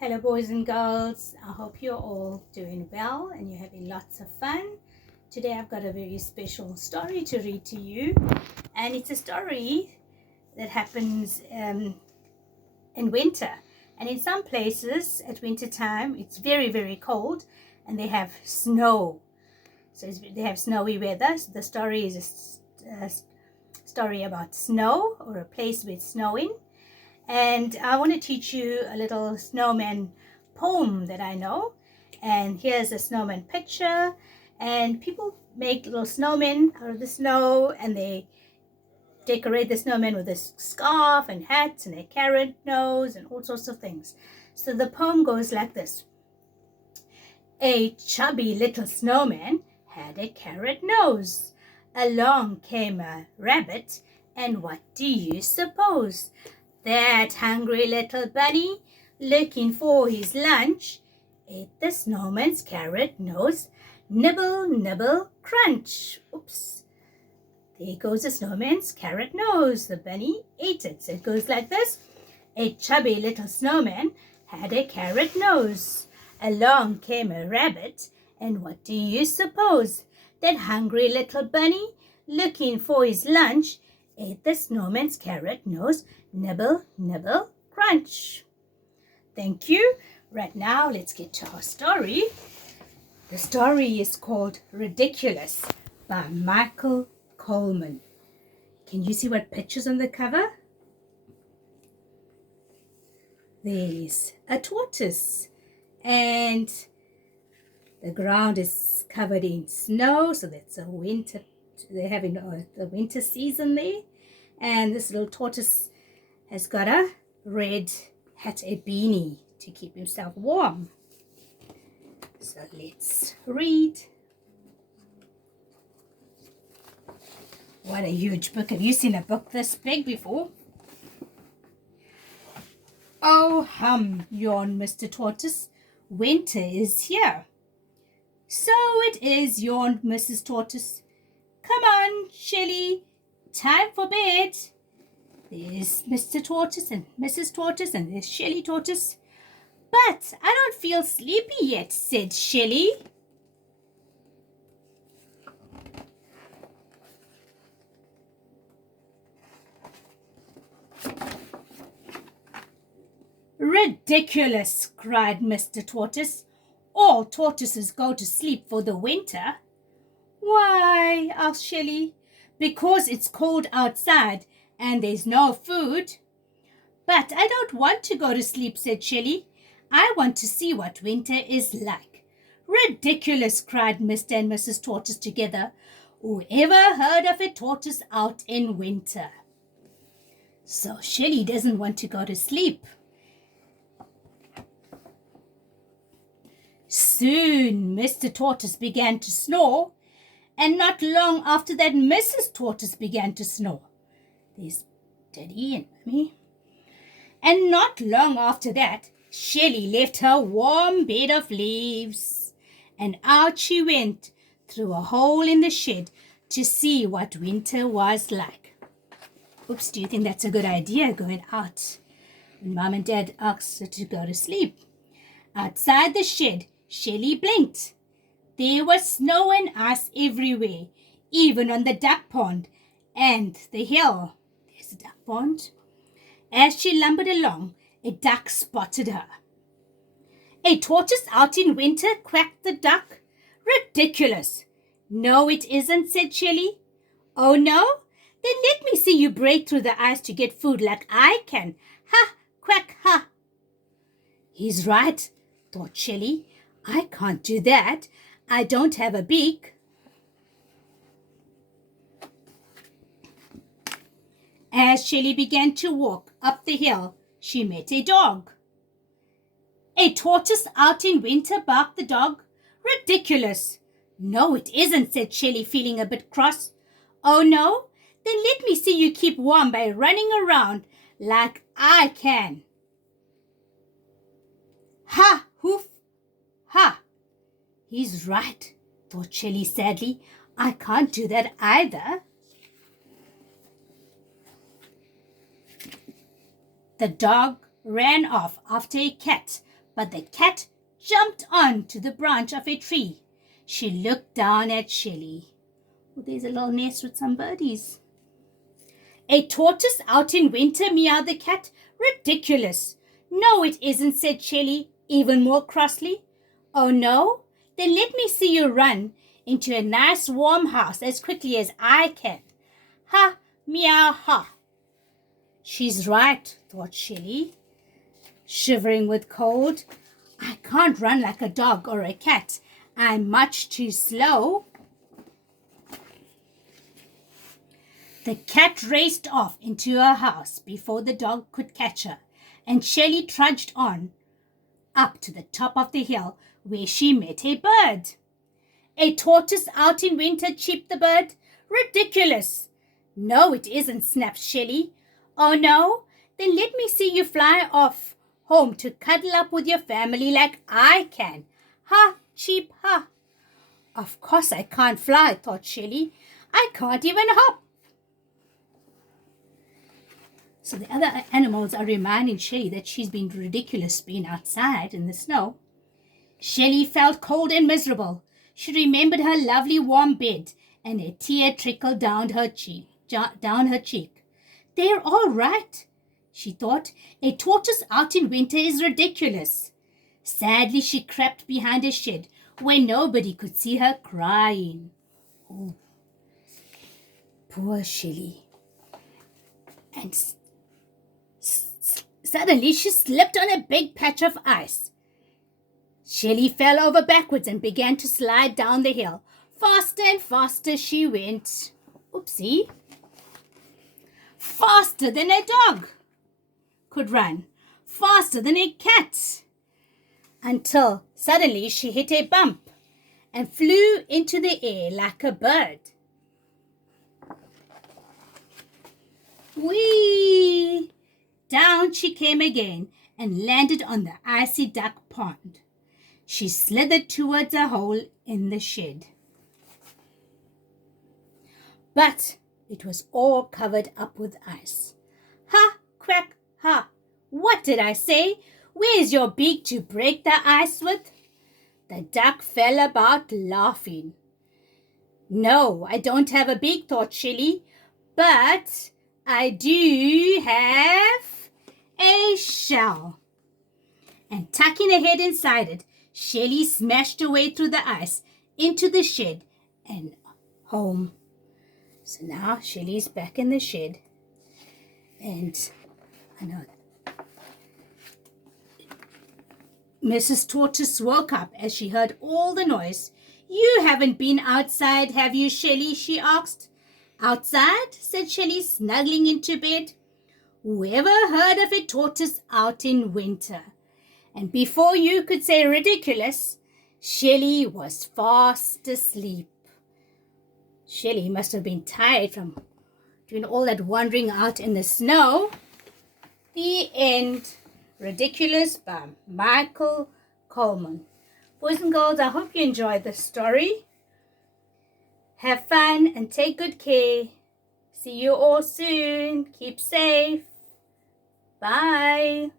Hello boys and girls, I hope you're all doing well and you're having lots of fun. Today I've got a very special story to read to you, and it's a story that happens in winter. And in some places at winter time it's very cold and they have snow. So they have snowy weather. So the story is a story about snow, or a place where it's snowing. And I want to teach you a little snowman poem that I know. And here's a snowman picture. And people make little snowmen out of the snow, and they decorate the snowman with a scarf and hats and a carrot nose and all sorts of things. So the poem goes like this. A chubby little snowman had a carrot nose. Along came a rabbit, and what do you suppose? That hungry little bunny, looking for his lunch, ate the snowman's carrot nose. Nibble, nibble, crunch. Oops. There goes the snowman's carrot nose. The bunny ate it. So it goes like this. A chubby little snowman had a carrot nose. Along came a rabbit, and what do you suppose? That hungry little bunny, looking for his lunch, ate the snowman's carrot nose. Nibble, nibble, crunch. Thank you. Right now, let's get to our story. The story is called Ridiculous by Michael Coleman. Can you see what picture's on the cover? There's a tortoise, and the ground is covered in snow, so that's a winter. They're having the winter season there. And this little tortoise has got a red hat, a beanie to keep himself warm. So let's read. What a huge book. Have you seen a book this big before? Oh, hum, yawned Mr. Tortoise. Winter is here. So it is, yawned Mrs. Tortoise. Come on, Shelley. Time for bed. There's Mr. Tortoise and Mrs. Tortoise, and there's Shelley Tortoise. But I don't feel sleepy yet, said Shelley. Ridiculous, cried Mr. Tortoise. All tortoises go to sleep for the winter. Why? Asked Shelley. Because it's cold outside and there's no food. But I don't want to go to sleep, said Shelley. I want to see what winter is like. Ridiculous, cried Mr. and Mrs. Tortoise together. Who ever heard of a tortoise out in winter? So Shelley doesn't want to go to sleep. Soon Mr. Tortoise began to snore, and not long after that Mrs. Tortoise began to snore. There's Daddy and Mummy. And not long after that, Shelley left her warm bed of leaves, and out she went through a hole in the shed to see what winter was like. Oops, do you think that's a good idea, going out when Mom and Dad asked her to go to sleep? Outside the shed, Shelley blinked. There was snow and ice everywhere, even on the duck pond and the hill. There's the duck pond. As she lumbered along, a duck spotted her. A tortoise out in winter, quacked the duck. Ridiculous. No, it isn't, said Shelley. Oh, no? Then let me see you break through the ice to get food like I can. Ha, quack, ha. He's right, thought Shelley. I can't do that. I don't have a beak. As Shelley began to walk up the hill, she met a dog. A tortoise out in winter, barked the dog. Ridiculous. No, it isn't, said Shelley, feeling a bit cross. Oh, no? Then let me see you keep warm by running around like I can. Ha, hoof, ha. He's right, thought Shelley sadly. I can't do that either. The dog ran off after a cat but the cat jumped on to the branch of a tree. She looked down at Shelley. Oh, there's a little nest with some birdies. A tortoise out in winter, meowed the cat. Ridiculous. No, it isn't, said Shelley, even more crossly. Oh, no? Then let me see you run into a nice warm house as quickly as I can. Ha, meow, ha. She's right, thought Shelley, shivering with cold. I can't run like a dog or a cat. I'm much too slow. The cat raced off into her house before the dog could catch her, and Shelley trudged on up to the top of the hill where she met a bird. A tortoise out in winter, cheeped the bird. Ridiculous. No, it isn't, snapped Shelley. Oh, no? Then let me see you fly off home to cuddle up with your family like I can. Ha, cheep, ha. Of course I can't fly, thought Shelley. I can't even hop. So the other animals are reminding Shelley that she's been ridiculous being outside in the snow. Shelley felt cold and miserable. She remembered her lovely warm bed, and a tear trickled down her cheek. They're all right, she thought. A tortoise out in winter is ridiculous. Sadly, she crept behind a shed where nobody could see her crying. Oh, poor Shelley. And suddenly she slipped on a big patch of ice. Shelley fell over backwards and began to slide down the hill. Faster and faster she went. Oopsie. Faster than a dog could run. Faster than a cat. Until suddenly she hit a bump and flew into the air like a bird. Whee! Down she came again and landed on the icy duck pond. She slithered towards a hole in the shed. But it was all covered up with ice. Ha, crack, ha. What did I say? Where's your beak to break the ice with? The duck fell about laughing. No, I don't have a beak, thought Shelley, but I do have a shell. And tucking her head inside it, Shelley smashed her way through the ice into the shed and home. So now Shelley's back in the shed, and I know Mrs. Tortoise woke up as she heard all the noise. You haven't been outside, have you, Shelley? She asked. Outside? Said Shelley, snuggling into bed. Whoever heard of a tortoise out in winter? And before you could say ridiculous, Shelley was fast asleep. Shelley must have been tired from doing all that wandering out in the snow. The end. Ridiculous by Michael Coleman. Boys and girls, I hope you enjoyed this story. Have fun and take good care. See you all soon. Keep safe. Bye.